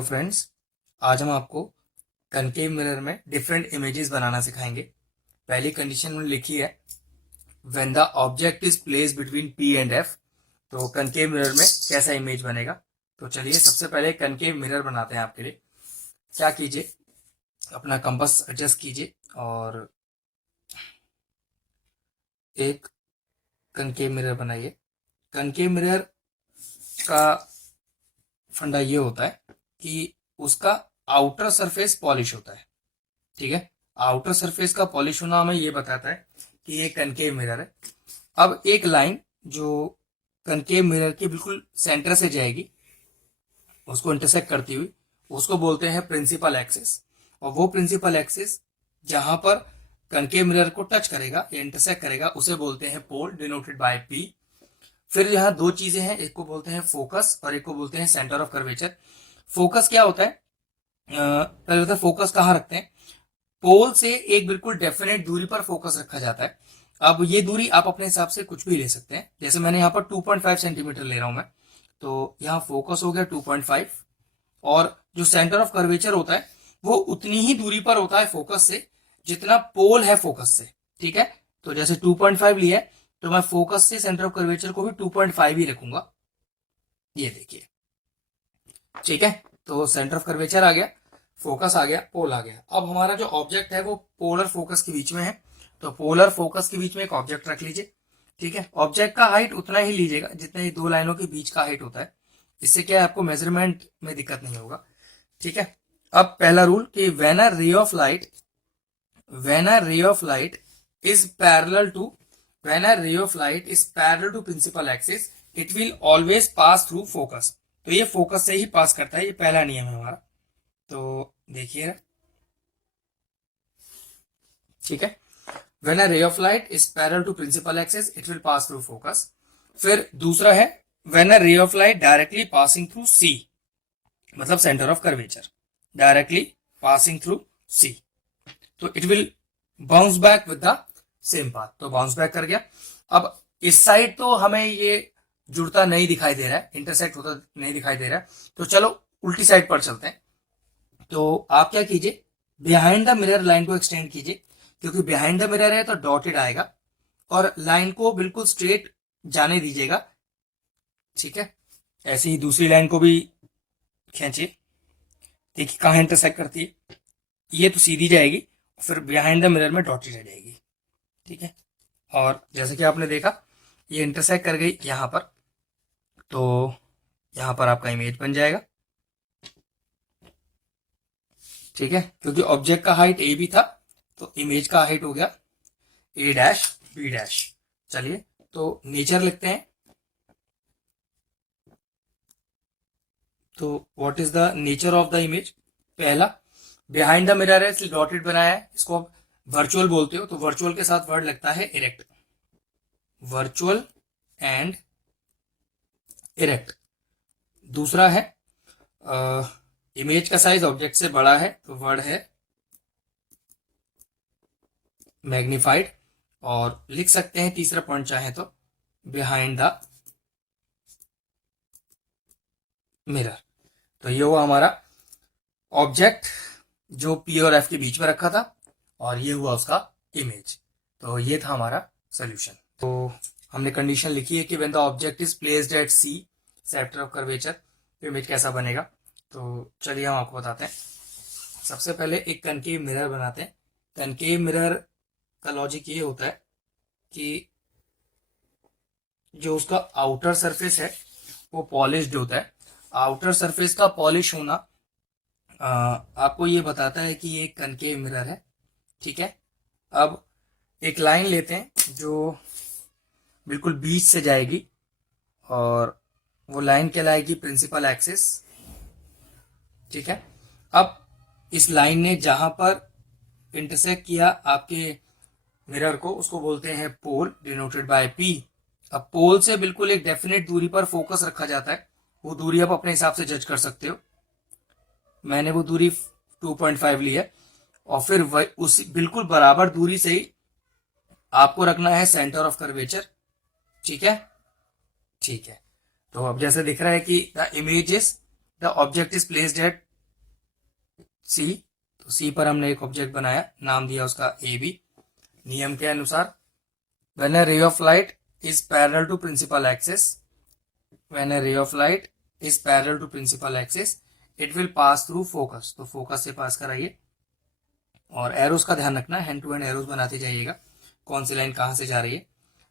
तो फ्रेंड्स, आज हम आपको कनकेव मिरर में डिफरेंट इमेजेस बनाना सिखाएंगे। पहली कंडीशन में लिखी है when the object is place between P and F. तो कनकेव मिरर में कैसा इमेज बनेगा। तो चलिए सबसे पहले कनकेव मिरर बनाते हैं आपके लिए। क्या कीजिए, अपना कंपास एडजस्ट कीजिए और एक कनकेव मिरर बनाइए। कनकेव मिरर का फंडा ये होता है कि उसका आउटर सरफेस पॉलिश होता है। ठीक है, आउटर सरफेस का पॉलिश होना हमें ये बताता है कि ये कनकेव मिरर है। अब एक लाइन जो कनकेव मिरर के बिल्कुल सेंटर से जाएगी, उसको इंटरसेक्ट करती हुई, उसको बोलते हैं प्रिंसिपल एक्सिस। और वो प्रिंसिपल एक्सिस जहां पर कनकेव मिरर को टच करेगा या इंटरसेक्ट करेगा उसे बोलते हैं पोल, डिनोटेड बाय पी। फिर यहाँ दो चीजें हैं, एक को बोलते हैं फोकस और एक को बोलते हैं सेंटर ऑफ कर्वेचर। फोकस क्या होता है, पहले होता है फोकस कहाँ रखते हैं। पोल से एक बिल्कुल डेफिनेट दूरी पर फोकस रखा जाता है। अब ये दूरी आप अपने हिसाब से कुछ भी ले सकते हैं, जैसे मैंने यहाँ पर 2.5 सेंटीमीटर ले रहा हूं मैं, तो यहाँ फोकस हो गया 2.5। और जो सेंटर ऑफ कर्वेचर होता है वो उतनी ही दूरी पर होता है फोकस से जितना पोल है फोकस से। ठीक है, तो जैसे 2.5 लिया है तो मैं फोकस से सेंटर ऑफ कर्वेचर को भी 2.5 ही रखूंगा। ये देखिए, ठीक है, तो सेंटर ऑफ कर्वेचर आ गया, फोकस आ गया, पोल आ गया। अब हमारा जो ऑब्जेक्ट है वो पोलर फोकस के बीच में है, तो पोलर फोकस के बीच में एक ऑब्जेक्ट रख लीजिए। ठीक है, ऑब्जेक्ट का हाइट उतना ही लीजिएगा जितना ही दो लाइनों के बीच का हाइट होता है। इससे क्या है, आपको मेजरमेंट में दिक्कत नहीं होगा। ठीक है, अब पहला रूल कि when a ray of light is parallel to when a ray of light is parallel to principal axis it will always pass through focus. तो ये फोकस से ही पास करता है, ये पहला नियम है हमारा। तो देखिए, ठीक है, when a ray of light is parallel to principal axis it will pass through focus. फिर दूसरा है when a ray of light directly passing through C, मतलब centre of curvature, directly passing through C, तो it will bounce back with the same path. तो bounce back कर गया। अब इस साइड तो हमें ये जुड़ता नहीं दिखाई दे रहा है, इंटरसेक्ट होता नहीं दिखाई दे रहा है, तो चलो उल्टी साइड पर चलते हैं। तो आप क्या कीजिए, बिहाइंड द मिरर लाइन को एक्सटेंड कीजिए, क्योंकि बिहाइंड द मिरर है तो डॉटेड आएगा, और लाइन को बिल्कुल स्ट्रेट जाने दीजिएगा। ठीक है, ऐसे ही दूसरी लाइन को भी खींचिए, देखिए कहाँ इंटरसेक्ट करती है, ये तो सीधी जाएगी, फिर बिहाइंड द मिरर में डॉटेड रह जाएगी। ठीक है, और जैसे कि आपने देखा ये इंटरसेक्ट कर गई यहां पर, तो यहां पर आपका इमेज बन जाएगा। ठीक है, क्योंकि ऑब्जेक्ट का हाइट ए भी था तो इमेज का हाइट हो गया ए डैश बी डैश। चलिए तो नेचर लिखते हैं। तो what is the nature of the image. पहला, बिहाइंड द मिरर है इसलिए डॉटेड बनाया है, इसको आप वर्चुअल बोलते हो, तो वर्चुअल के साथ वर्ड लगता है इरेक्ट, वर्चुअल एंड इरेक्ट। दूसरा है इमेज का साइज ऑब्जेक्ट से बड़ा है तो वर्ड है मैग्निफाइड, और लिख सकते हैं तीसरा पॉइंट चाहे तो बिहाइंड द मिरर। तो ये हुआ हमारा ऑब्जेक्ट जो पी और एफ के बीच में रखा था, और ये हुआ उसका इमेज। तो ये था हमारा सोल्यूशन। तो हमने कंडीशन लिखी है कि when the object is placed at C centre of curvature, तो इमेज कैसा बनेगा। तो चलिए हम आपको बताते हैं। सबसे पहले एक कनकेव मिरर बनाते हैं। कनकेव मिरर का लॉजिक ये होता है कि जो उसका आउटर सरफेस है वो पॉलिश्ड होता है। आउटर सरफेस का पॉलिश होना आपको ये बताता है कि ये एक कनकेव मिरर है। ठीक है, अब एक लाइन लेते हैं जो बिल्कुल बीच से जाएगी, और वो लाइन कहलाएगी प्रिंसिपल एक्सिस। ठीक है, अब इस लाइन ने जहां पर इंटरसेक्ट किया आपके मिरर को उसको बोलते हैं पोल, डिनोटेड बाय पी। अब पोल से बिल्कुल एक डेफिनेट दूरी पर फोकस रखा जाता है, वो दूरी आप अपने हिसाब से जज कर सकते हो। मैंने वो दूरी 2.5 ली है, और फिर उस बिल्कुल बराबर दूरी से ही आपको रखना है सेंटर ऑफ कर्वेचर। ठीक है, ठीक है, तो अब जैसे दिख रहा है कि the image is the object is placed at C, तो सी पर हमने एक ऑब्जेक्ट बनाया, नाम दिया उसका ए बी। नियम के अनुसार when a ray of light is parallel to principal axis, when a ray of light is parallel to principal axis it will pass through focus, तो फोकस से पास कराइए। और एरोस का ध्यान रखना, हैंड टू हैंड एरोस बनाते जाइएगा, कौन सी लाइन कहां से जा रही है।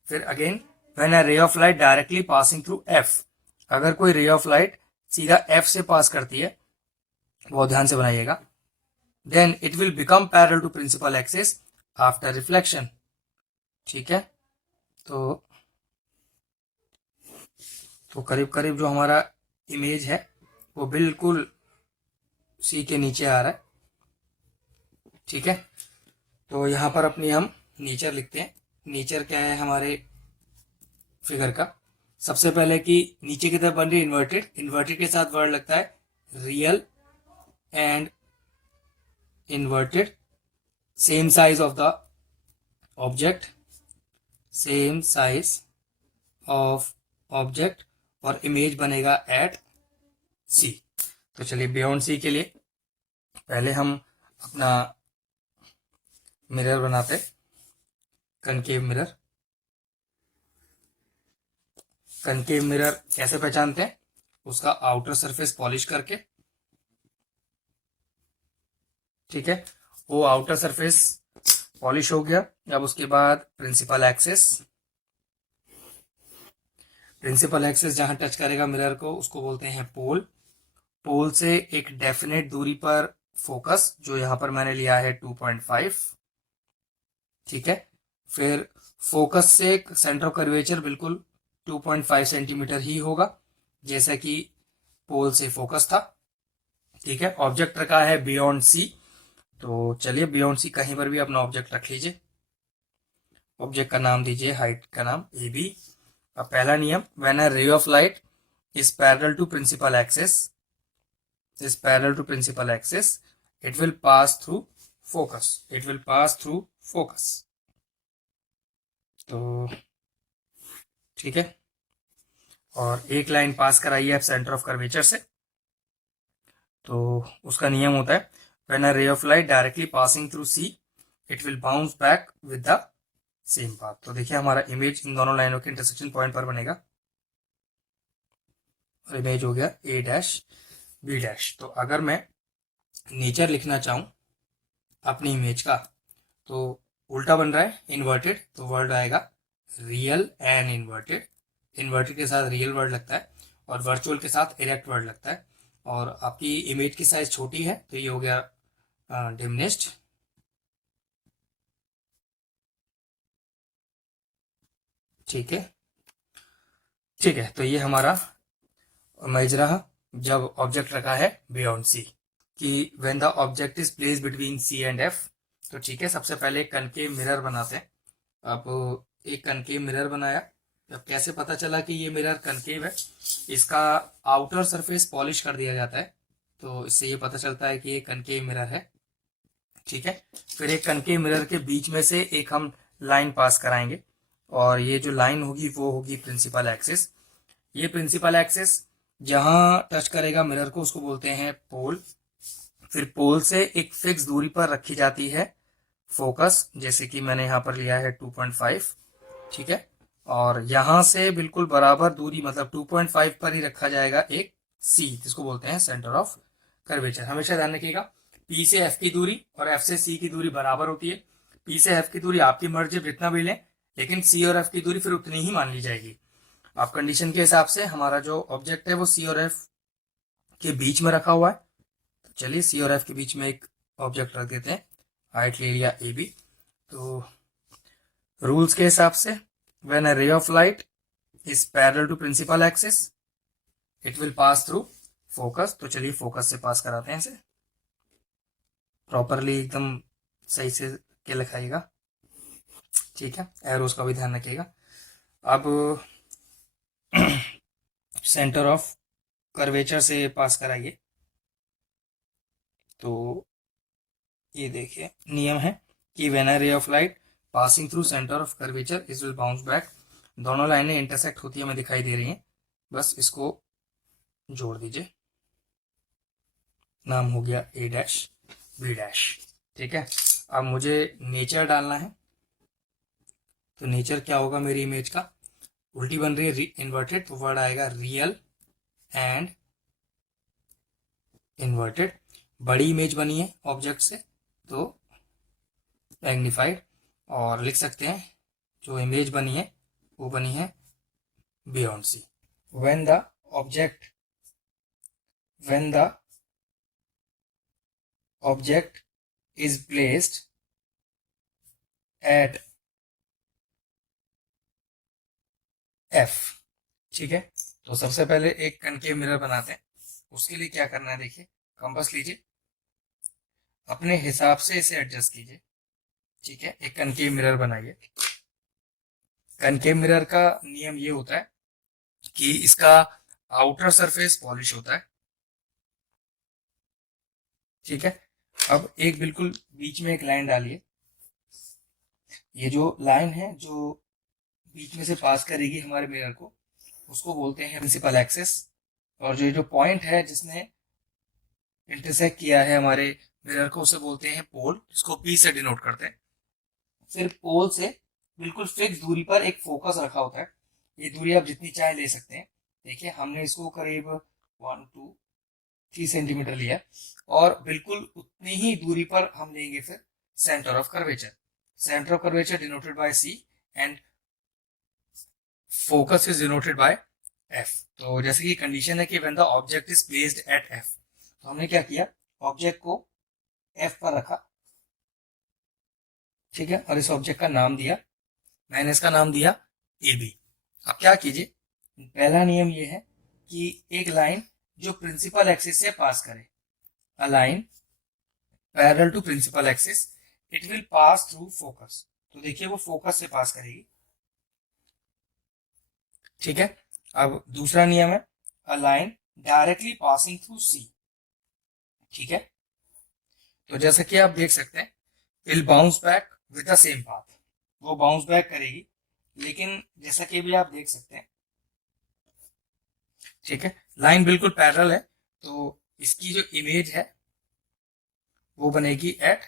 फिर again when a ray of light directly passing through F, अगर कोई रे ऑफ लाइट सीधा एफ से पास करती है, बहुत ध्यान से बनाइएगा, then it will become parallel to principal axis after reflection. ठीक है, तो करीब करीब जो हमारा इमेज है वो बिल्कुल सी के नीचे आ रहा है। ठीक है, तो यहां पर अपनी हम नेचर लिखते हैं। नेचर क्या है हमारे फिगर का? सबसे पहले कि नीचे की तरफ बन रही इन्वर्टेड, इन्वर्टेड के साथ वर्ड लगता है real and inverted, same size of the object, same size of object, और इमेज बनेगा एट सी। तो चलिए बियॉन्ड सी के लिए पहले हम अपना मिरर बनाते, कनकेव मिरर। कनकेव मिरर कैसे पहचानते हैं? उसका आउटर सरफेस पॉलिश करके। ठीक है, वो आउटर सरफेस पॉलिश हो गया। अब उसके बाद प्रिंसिपल एक्सिस, प्रिंसिपल एक्सिस जहां टच करेगा मिरर को उसको बोलते हैं पोल। पोल से एक डेफिनेट दूरी पर फोकस, जो यहां पर मैंने लिया है 2.5। ठीक है, फिर फोकस से सेंटर ऑफ कर्वेचर बिल्कुल 2.5 सेंटीमीटर ही होगा, जैसा कि पोल से फोकस था। ठीक है, ऑब्जेक्ट रखा है बियॉन्ड सी, तो चलिए बियॉन्ड सी कहीं पर भी अपना ऑब्जेक्ट रख लीजिए। ऑब्जेक्ट का नाम दीजिए, हाइट का नाम ए बी। अब पहला नियम, when a ray of light is parallel to principal axis, is parallel to principal axis it will pass through focus, it will pass through focus. तो ठीक है, और एक लाइन पास कराइए आप सेंटर ऑफ कर्वेचर से, तो उसका नियम होता है when a ray of light directly passing through see it will bounce back with the same path. तो देखिए हमारा इमेज इन दोनों लाइनों के इंटरसेक्शन पॉइंट पर बनेगा, और इमेज हो गया ए डैश बी डैश। तो अगर मैं नेचर लिखना चाहूं अपनी इमेज का, तो उल्टा बन रहा है, इन्वर्टेड, तो वर्ड आएगा रियल एंड इन्वर्टेड। इन्वर्टेड के साथ रियल वर्ड लगता है, और वर्चुअल के साथ इरेक्ट वर्ड लगता है। और आपकी इमेज की साइज छोटी है, तो ये हो गया डिमिनिश्ड। ठीक है, ठीक है, तो ये हमारा इमेज रहा जब ऑब्जेक्ट रखा है बियॉन्ड सी, कि when the object is place between C and F. तो ठीक है, सबसे पहले एक कनकेव मिरर बनाते हैं। अब एक कनकेव मिरर बनाया, अब कैसे पता चला कि ये मिरर कनकेव है? इसका आउटर सरफेस पॉलिश कर दिया जाता है, तो इससे ये पता चलता है कि ये कनकेव मिरर है। ठीक है, फिर एक कनकेव मिरर के बीच में से एक हम लाइन पास कराएंगे, और ये जो लाइन होगी वो होगी प्रिंसिपल एक्सिस। ये प्रिंसिपल एक्सिस जहां टच करेगा मिरर को उसको बोलते हैं पोल। फिर पोल से एक फिक्स दूरी पर रखी जाती है फोकस, जैसे कि मैंने यहाँ पर लिया है 2.5। ठीक है, और यहां से बिल्कुल बराबर दूरी, मतलब 2.5 पर ही रखा जाएगा एक सी, जिसको बोलते हैं सेंटर ऑफ कर्वेचर। हमेशा ध्यान रखिएगा, पी से एफ की दूरी और एफ से सी की दूरी बराबर होती है। पी से एफ की दूरी आपकी मर्जी जितना भी लें, लेकिन सी और एफ की दूरी फिर उतनी ही मान ली जाएगी। आप कंडीशन के हिसाब से, हमारा जो ऑब्जेक्ट है वो सी और एफ के बीच में रखा हुआ है, तो चलिए सी और एफ के बीच में एक ऑब्जेक्ट रख देते हैं। हाइट ले लिया ए बी। तो रूल्स के हिसाब से when a ray of light is parallel to principal axis it will pass through focus. तो चलिए फोकस से पास कराते हैं इसे, प्रॉपरली एकदम सही से के लिखाइएगा। ठीक है, एरोस का भी ध्यान रखिएगा। अब सेंटर ऑफ कर्वेचर से पास कराइए। तो ये देखिए नियम है कि when a ray of light passing through centre of curvature it will bounce back. दोनों लाइनें इंटरसेक्ट होती हमें दिखाई दे रही हैं, बस इसको जोड़ दीजिए, नाम हो गया ए डैश। B dash. ठीक है, अब मुझे नेचर डालना है, तो नेचर क्या होगा मेरी इमेज का, उल्टी बन रही है इन्वर्टेड, तो वर्ड आएगा रियल एंड इन्वर्टेड। बड़ी इमेज बनी है ऑब्जेक्ट से तो मैग्निफाइड, और लिख सकते हैं जो इमेज बनी है वो बनी है beyond C. When the object when the object is placed at F। ठीक है, तो सबसे पहले एक कनकेव मिरर बनाते हैं। उसके लिए क्या करना है, देखिए कंपास लीजिए, अपने हिसाब से इसे एडजस्ट कीजिए। ठीक है, एक कनकेव मिरर बनाइए। कनकेव मिरर का नियम ये होता है कि इसका आउटर सरफेस पॉलिश होता है। ठीक है, अब एक बिल्कुल बीच में एक लाइन डालिए। ये जो लाइन है जो बीच में से पास करेगी हमारे मिरर को, उसको बोलते हैं प्रिंसिपल एक्सिस। और जो पॉइंट है जिसने इंटरसेक्ट किया है हमारे मिरर को, उसे बोलते हैं पोल, जिसको पी से डिनोट करते हैं। फिर पोल से बिल्कुल फिक्स दूरी पर एक फोकस रखा होता है। ये दूरी आप जितनी चाहे ले सकते हैं। देखिए हमने इसको करीब 1 2 3 सेंटीमीटर लिया, और बिल्कुल उतनी ही दूरी पर हम लेंगे फिर centre of curvature. Centre of curvature denoted by C and focus is denoted by F. तो जैसे कि कंडीशन है कि when the object is placed at F, तो हमने क्या किया, ऑब्जेक्ट को एफ पर रखा। ठीक है, और इस ऑब्जेक्ट का नाम दिया, मैंने इसका नाम दिया ए बी। अब क्या कीजिए, पहला नियम ये है कि एक लाइन जो प्रिंसिपल एक्सिस से पास करे, a line parallel to principal axis, it will pass through focus. तो देखिए वो फोकस से पास करेगी। ठीक है, अब दूसरा नियम है, a line directly passing through C. ठीक है, तो जैसा कि आप देख सकते हैं, will bounce back with the same path, वो बाउंस बैक करेगी। लेकिन जैसा कि भी आप देख सकते हैं, ठीक है, लाइन बिल्कुल पैरेलल है, तो इसकी जो इमेज है वो बनेगी एट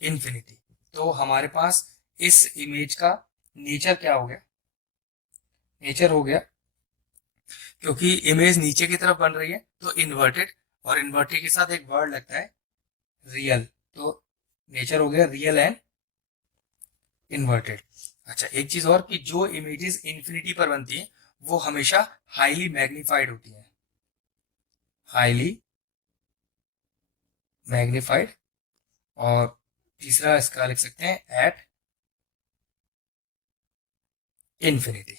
इंफिनिटी। तो हमारे पास इस इमेज का नेचर क्या हो गया, नेचर हो गया, क्योंकि इमेज नीचे की तरफ बन रही है तो इन्वर्टेड, और इन्वर्टेड के साथ एक वर्ड लगता है रियल, तो नेचर हो गया रियल एंड इन्वर्टेड। अच्छा, एक चीज और कि जो इमेजेस इंफिनिटी पर बनती है वो हमेशा हाईली मैग्नीफाइड होती है, हाईली मैग्नीफाइड। और तीसरा इसका लिख सकते हैं एट इंफिनिटी।